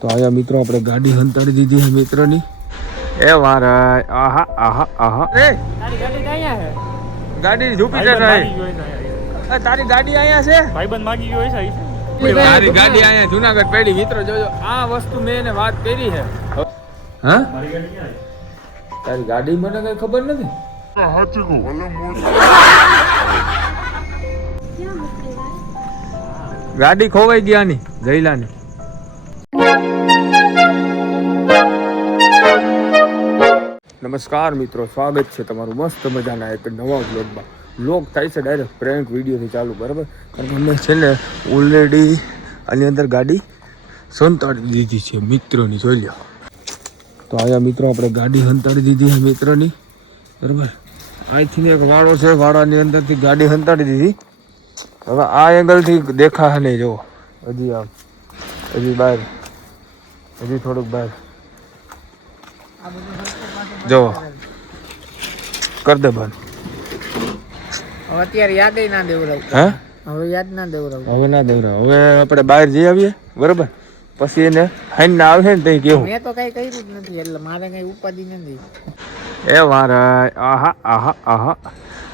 તો આયા મિત્રો આપણે ગાડી હંતાડી દીધી છે મિત્રની. એ વારા આહા આહા આહા. એ! તારી ગાડી અહીંયા છે એ, તારી ગાડી અહીંયા છે? ભાઈબંધ માગી ગયો છે તારી ગાડી અહીંયા જુનાગઢ પેડી મિત્રો જોજો. આ વસ્તુ મેં એને વાત કરી છે. હા? મારી ગાડી ક્યાં તારી ગાડી મને કઈ ખબર નથી? ગાડી ખોવાઈ ગયા ની નમસ્કાર મિત્રો, સ્વાગત છે તમારું મસ્ત મજાના એક નવા બ્લોગમાં બ્લોગ થાય છે ડાયરેક્ટ પ્રેન્ક વિડીયોથી ચાલુ, બરાબર? કારણ કે અમે છે ને ઓલરેડી આની અંદર ગાડી સંતાડી દીધી છે મિત્રોની, જોઈ લો તો આયા મિત્રો આપણે ગાડી સંતાડી દીધી છે મિત્રોની, બરાબર? અહીંથી એક વાળો છે, વાળાની અંદરથી ગાડી સંતાડી દીધી. હવે આ એંગલથી દેખા નહીં, જુઓ. હજી આમ, હજી બહાર, હજી થોડુંક બહાર. જો કર દે બંધ. હવે અત્યારે યાદ ના દેવરાવ. હા? હવે યાદ ના દેવરાવ. હવે ના દેવરા હવે આપણે બહાર જઈ આવીએ બરાબર? પછી એને હાઈન ના આવે ને તઈ કેવું. મેં તો કઈ કર્યું જ નથી એટલે મારે કઈ ઉપાધિ નથી. એ મારા આહા આહા આહા.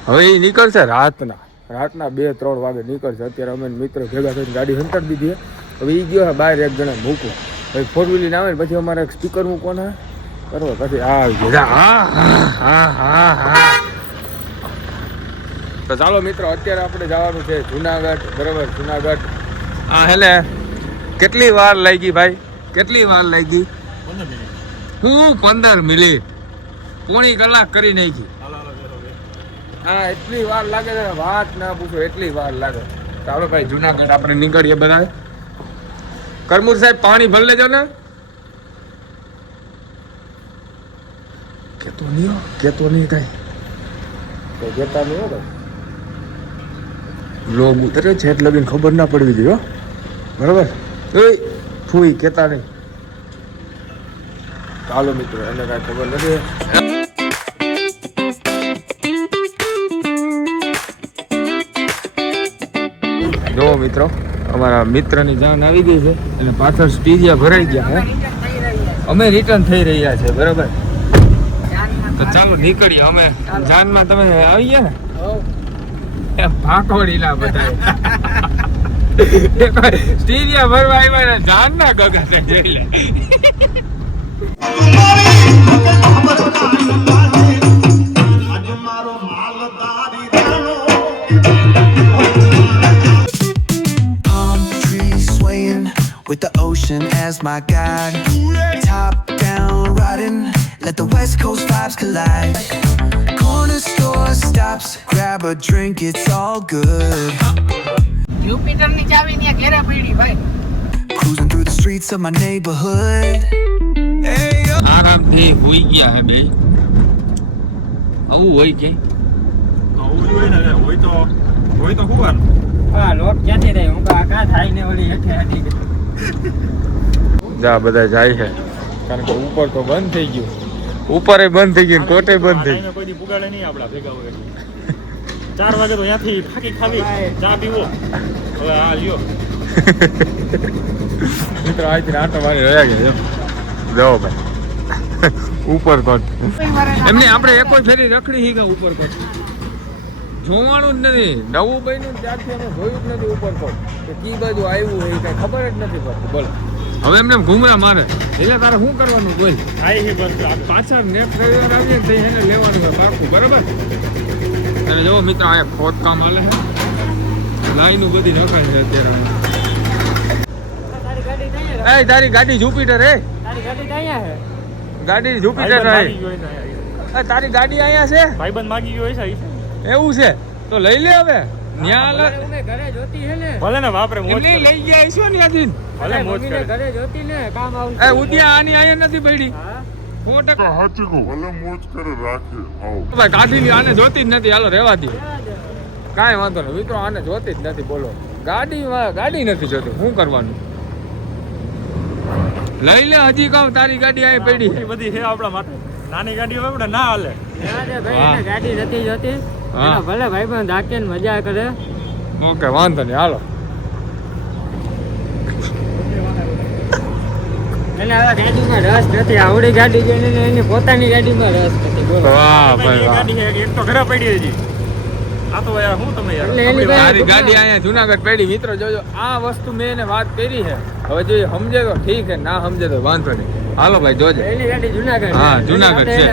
હવે એ નીકળશે રાતના. રાતના બે ત્રણ વાગે નીકળશે. અત્યારે અમે મિત્ર ભેગા થઈને ગાડી હંતર દીધી હવે એ ગયો બહાર એક જણા મૂકવા. પછી ફોર વ્હીલર આવે ને પછી અમારે સ્પીકર મૂકવાના બરોબર પછી આવી ગયો હા હા હા હા તો ચાલો મિત્રો અત્યારે આપણે જવાનું છે જુનાગઢ બરોબર જુનાગઢ. હા હેલે કેટલી વાર લાગી ભાઈ? કેટલી વાર લાગી હું પંદર મિનિટ? પોણી કલાક કરી નાખી. હા એટલી વાર લાગે છે વાત ના પૂછો એટલી વાર લાગે. ચાલો ભાઈ જુનાગઢ આપણે નીકળીએ બધા કરમુર સાહેબ પાણી ભરી લેજો ને. નહીં કેતો નહીં કાંઈ કેતા નહીં હો લોગ ઉતરે છે એટલે લગીને ખબર ના પડવી જોઈએ હો. બરાબર એ ફૂઈ કેતા નહીં ચાલો મિત્રો એને કાંઈ ખબર નથી જો મિત્રો અમારા મિત્રની જાન આવી ગઈ છે અને પાછળ સ્ટીજિયા ભરાઈ ગયા હે અમે રિટર્ન થઈ રહ્યા છે બરાબર? તો ચાલો નીકળીએ અમે જાનમાં તમે આવી ગયા ને ભાકોડીલા બધા સ્ટીજિયા ભરવા આવ્યા જાન ના ગગા જોઈ લે with the ocean as my guide. Top down riding, let the west coast vibes collide. Corner store stops, grab a drink, it's all good. Jupiter ની ચાવી ત્યાં ઘેરે પડી ભાઈ Cruising through the streets of my neighborhood. Hey, yo. આરામથી હોઈ ગયા હે બે આવું હોય કે હા લોક ક્યાંથી રહે હું કા કા થાય ને ઓલી હેઠે હેઠી જા બધા જાય છે કારણ કે ઉપર તો બંધ થઈ ગયું ઉપર બંધ થઈ ગયું કોટે બંધ થઈ ગયું કોઈ પુગાડે નહીં આપડા ભેગા હોય ચાર વાગે તો ત્યાંથી ફાકી ખાવી. ચા પીવો. હવે આ લ્યો. મિત્રો આજથી આટો મારી રહ્યા ગયા જાઓ ભાઈ. ઉપર કોટ એમને આપણે એક જ ફેરી રખડી હી ગયા ઉપર કોટ જોવાનું જ નથી. નવું બન્યું ત્યારથી અમે જોયું જ નથી ઉપર કોટ કે કી બાજુ આવ્યું હોય કઈ ખબર જ નથી પડતી. બોલો. હવે એમને ઘૂમરા મારે. એટલે તારે શું કરવાનું બોલ? આઈ હી બસ આ પાછા નેક્સ્ટ રવિવાર આવીએ તો એને લેવાનું છે પાકું બરાબર? અને જો મિત્ર આ ખોદકામ હાલે છે. લાઈનું બધી નખાય છે અત્યારે તારી ગાડી ક્યાં એ તારી ગાડી જુપિટર હે. તારી ગાડી ક્યાં છે? ગાડી જુપિટર હે તારી ગાડી અહીંયા છે? ભાઈબંધ માગી ગયો છે. એવું છે? તો લઈ લે હવે. ઘરે જોતી હે ને. ભલે ને વાપરે મોજ લઈ ગયા છો ને ત્યાંથી ભલે મોજ કરે. ઘરે જોતી ને કામ એ ઉદ્યા આની આયા નથી પડી. હા? સો ટકા. ભલે મોજ કરે રાખે. આવો. ભાઈ કાઢી આને જોતી જ નથી. હાલો રહેવા દે. કાંઈ વાંધો નહીં. મિત્રો આને જોતી જ નથી. બોલો. ગાડી ગાડી નથી જોતી. શું કરવાનું? લઈ લે હજી કહું તારી ગાડી આય પડી. બધી છે આપણા માટે. નાની ગાડી આપણે ના હાલે. ગાડી નથી જોતી. એનો ભલે ભાઈ પણ હાકે મજા કરે. ઓકે વાંધો નહીં હાલો. અને હવે ગાડીમાં રસ નથી આવડી ગાડી જોઈને એને એની પોતાની ગાડીમાં રસ નથી બોલો. વાહ ભાઈ ભાઈ ગાડી એક તો ઘરે પડી આ તો યાર હું તમે યાર? મારી ગાડી અહીંયા જુનાગઢ પડી. મિત્રો જોજો આ વસ્તુ મેં એને વાત કરી છે. હવે જો સમજે તો ઠીક છે ના સમજે તો વાંધો નહીં. હાલો ભાઈ જોજે. ગાડી જુનાગઢ. હા, જુનાગઢ છે.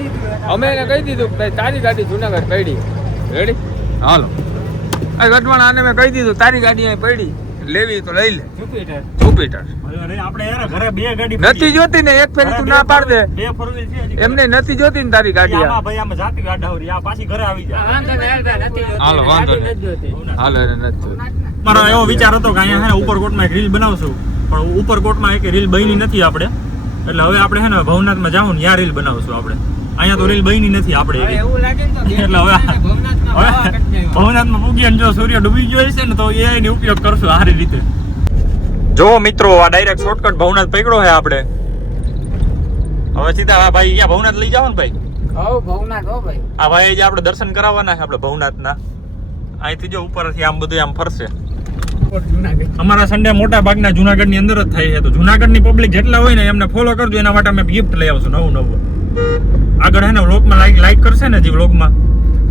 દીધું. અમે એને કહી દીધું કે ભાઈ તારી ગાડી જુનાગઢ પડી. રેડી હાલો. આ ગઢવાણ આને મેં કહી દીધું તારી ગાડી અહીં પડી. લેવી તો લઈ લે. જુપિટર જુપિટર આપણે ઘરે બે ગાડી નથી જોતી ને એક ફેરી તું ના પાડ દે. બે છે એમને નથી જોતી ને તારી ગાડી આ. ભાઈ આમાં જાતી ગાડા આ પાછી ઘરે આવી જાય. વાંધો નહીં હાલ ભાઈ, નથી જોતી. હાલો, વાંધો નથી જોતી. હાલો નથી મારો એવો વિચાર હતો કે અહીંયા ઉપરકોટમાં એક રીલ બનાવશું. પણ ઉપરકોટમાં એક રીલ બની નથી આપણે. એટલે હવે આપણે હે ને ભવનાથમાં જાવું ને ત્યાં રીલ બનાવશું આપણે. અહીંયા તો રીલ બની નથી આપણે એટલે હવે ભવનાથમાં હવે. ભવનાથમાં પૂગીએ જો સૂર્ય ડૂબી ગયો હશે ને તો AI નો ઉપયોગ કરશું સારી રીતે. જો મિત્રો આ ડાયરેક્ટ શોર્ટકટ ભવનાથ પકડ્યો છે આપણે. હવે સીધા ભાઈ અહીંયા ભવનાથ લઈ જાવ ને ભાઈ. ભવનાથ હો ભાઈ. આ ભાઈ જે આપણે દર્શન કરાવવાના છે આપણે ભવનાથના. અહીંથી જો ઉપરથી આમ બધું આમ ફરશે. અમારા સન્ડે મોટા ભાગના જુનાગઢની અંદર જ થાય છે. તો જુનાગઢની પબ્લિક જેટલા હોય ને એમને ફોલો કરજો. એના માટે અમે ગિફ્ટ લઈ આવશું નવું નવું. આગળ હે ને વ્લોગમાં લાઈક લાઈક કરશે ને જે વ્લોગમાં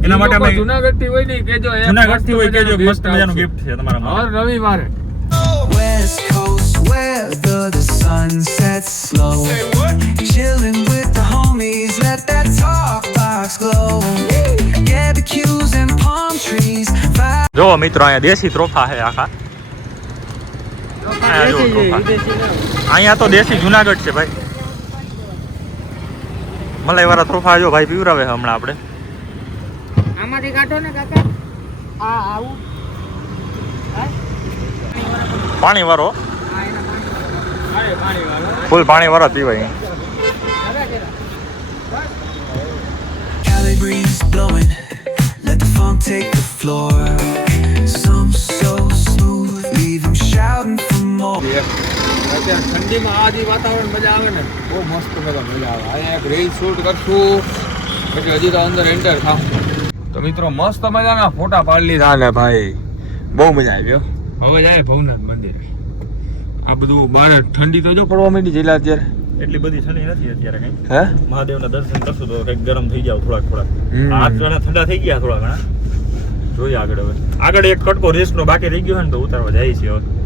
એના માટે અમે જુનાગઢથી હોય ને કેજો જુનાગઢથી હોય કેજો મસ્ત મજાનું ગિફ્ટ છે તમારા માટે. હર રવિવારે. West Coast, where the sun sets slow. Chilling with the homies, let that talk box glow. Barbecues and palm trees, જો મિત્રો અહીંયા દેશી ત્રોફા છે આખા આ જો દેશી તોફા. વિદેશી ના. અહીંયા તો દેશી જુનાગઢ છે ભાઈ. મલાઈ વાળા ત્રોફા જો ભાઈ પીવરાવે હમણાં આપણે. આમાંથી કાઢો ને કાકા. આ આવું. પાણી વાળો. ફૂલ પાણી વાળો પીવાય. Cali breeze blowing, let the funk take the floor. ઠંડીમાં આ જે વાતાવરણ મજા આવે ને બહુ મસ્ત મજા મજા આવે. અહીંયા એક રીલ શૂટ કરશું પછી હજી તો અંદર એન્ટર થાવ. તો મિત્રો મસ્ત મજાના ફોટા પાડી લીધા ને ભાઈ. બહુ મજા આવી હો. હવે જાય ભવનાથ મંદિર. આ બધું બહાર ઠંડી તો જો પડવા માંડી જઈલા અત્યારે. એટલી બધી ઠંડી નથી અત્યારે કઈ. હે? મહાદેવના દર્શન કરશું તો કંઈક ગરમ થઈ જાવ થોડાક થોડાક. આ હાથ થોડા ઠંડા થઈ ગયા થોડા ઘણા જોઈએ આગળ હવે. આગળ એક કટકો રેસનો બાકી રહી ગયો હોય ને તો ઉતારવા જાય છે હવે.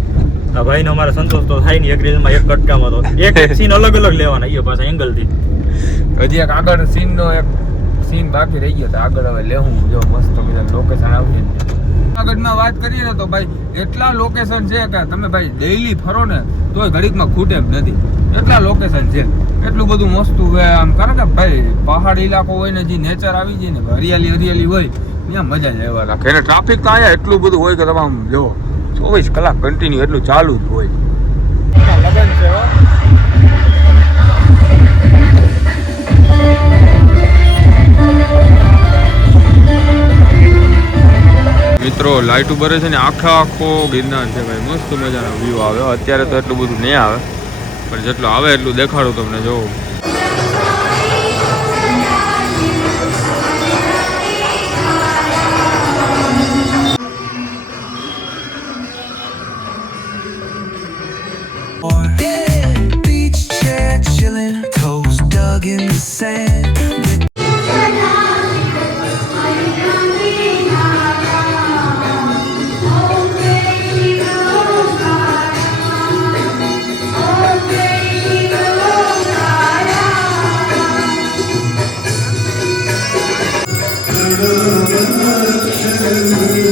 આ ભાઈને અમારે સંતોષ તો થાય ને એક રીલમાં એક કટકામાં તો. એક સીન અલગ અલગ લેવાના એ પાછા એંગલથી. હજી એક આગળ સીન નો એક સીન બાકી રહી ગયો તો આગળ હવે લેવું જો મસ્ત બધા લોકેશન આવશે. જુનાગઢમાં વાત કરીએ ને તો ભાઈ એટલા લોકેશન છે કે તમે ભાઈ ડેઈલી ફરો ને તોય ઘડીકમાં ખૂટે એમ નથી. એટલા લોકેશન છે. એટલું બધું મસ્ત હોય આમ કારણ કે ભાઈ પહાડી ઇલાકો હોય ને જે નેચર આવી જાય ને હરિયાળી હરિયાળી હોય ત્યાં મજા જ આવ્યા રાખે એટલે ટ્રાફિક તો અહીંયા એટલું બધું હોય કે તમે આમ જો ચોવીસ કલાક કન્ટિન્યુ એટલું ચાલુ જ હોય. મિત્રો લાઇટ ઉભરે છે ને આખા આખો ગિરનાર છે ભાઈ. મસ્ત મજાનો વ્યૂ આવે. અત્યારે તો એટલું બધું નહીં આવે. પણ જેટલું આવે એટલું દેખાડું તમને જોઉં Yeah, beach chair chilling, toes dug in the sand. That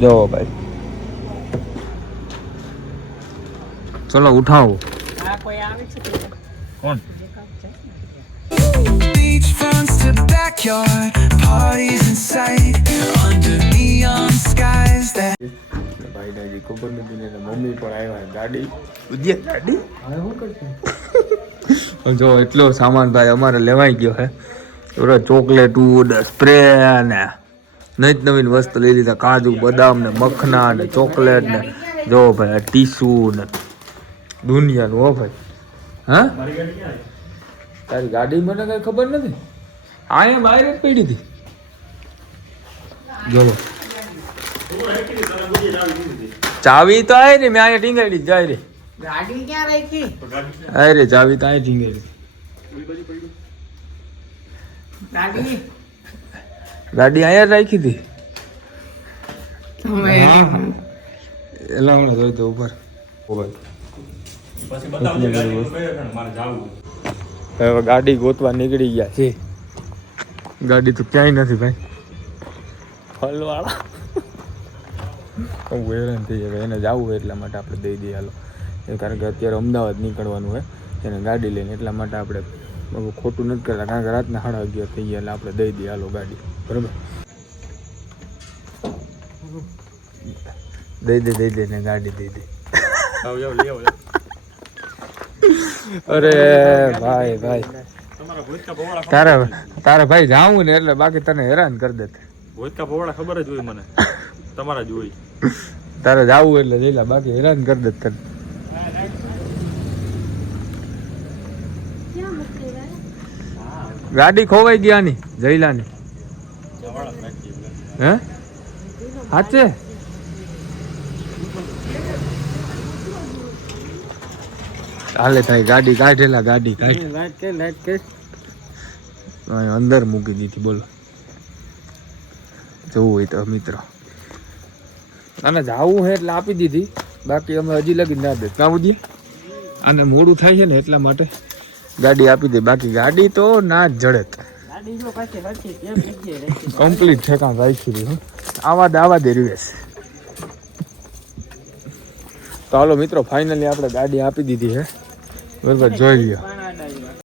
જો ભાઈ ચલો ઉઠાવો આ કોઈ આવે છે કે? કોણ Beach fronts to backyard, parties in sight. Under neon skies that. ભાઈ ને હજી ખબર નથી ને મમ્મી પણ આવ્યા ગાડી ઉદ્યા ગાડી હવે શું કરશું જો એટલો સામાન ભાઈ અમારે લેવાઈ ગયો હે ઓલો ચોકલેટ સ્પ્રે ને નવી નવીન વસ્તુ લઈ લીધા. કાજુ બદામ ને મખના ને ચોકલેટ ને જો ભાઈ ટીસુ ને દુનિયાનું હો ભાઈ. હા? તારી ગાડી મને કઈ ખબર નથી? અહીંયા બહાર જ પડી હતી. જો ચાવી તો આવી રહી મેં અહીંયા ટીંગાડી જાય રે ગાડી ક્યાં રાખી? આય રે ચાવી તો અહીંયા ટીંગાડી. ગાડી? ગાડી અહીંયા જ રાખી હતી? એટલે એલા હમણાં જોઈ તો ઉપર. હવે ગાડી ગોતવા નીકળી ગયા. છે ગાડી તો ક્યાંય નથી ભાઈ. ફલવાળા હું હેરાન થઈ જાય એને જવું હોય એટલા માટે આપણે દઈ દઈએ. હાલો. એ કારણ કે અત્યારે અમદાવાદ નીકળવાનું હોય એને ગાડી લઈને એટલા માટે આપણે બહુ ખોટું નથી કરતા. કારણ કે રાતના સાડા અગિયાર થઈ ગયા એટલે આપણે દઈ દઈએ. હાલો ગાડી. બરાબર? દઈ દે દઈ દે ને ગાડી દઈ દે. અરે ભાઈ ભાઈ. તારે તારે ભાઈ જાવું ને એટલે બાકી તને હેરાન કરી દે. ભોજકા ભોવાળા ખબર જ હોય મને. તમારા જ હોય. તારે જાવું એટલે જઈલા બાકી હેરાન કરી દે તને. ગાડી ખોવાઈ ગયા ની જઈલાની હે? હાચે હાલે થાય ગાડી કાઢેલા ગાડી કાઢ. લાઈટ કે લાઈટ કે અંદર મૂકી દીધી બોલો. જવું હોય તો મિત્રો. અને જાવું હે એટલે આપી દીધી. બાકી અમે હજી લગી ના દે કાં બુજી અને મોડું થાય છે ને એટલા માટે ગાડી આપી દે. બાકી ગાડી તો ના જ જડે કમ્પ્લીટ ઠેકાણ રાખી દીધું આવા દે આવા દે રિવેશ તો હાલો મિત્રો ફાઇનલી આપણે ગાડી આપી દીધી છે. બરાબર, જોઈ લ્યો.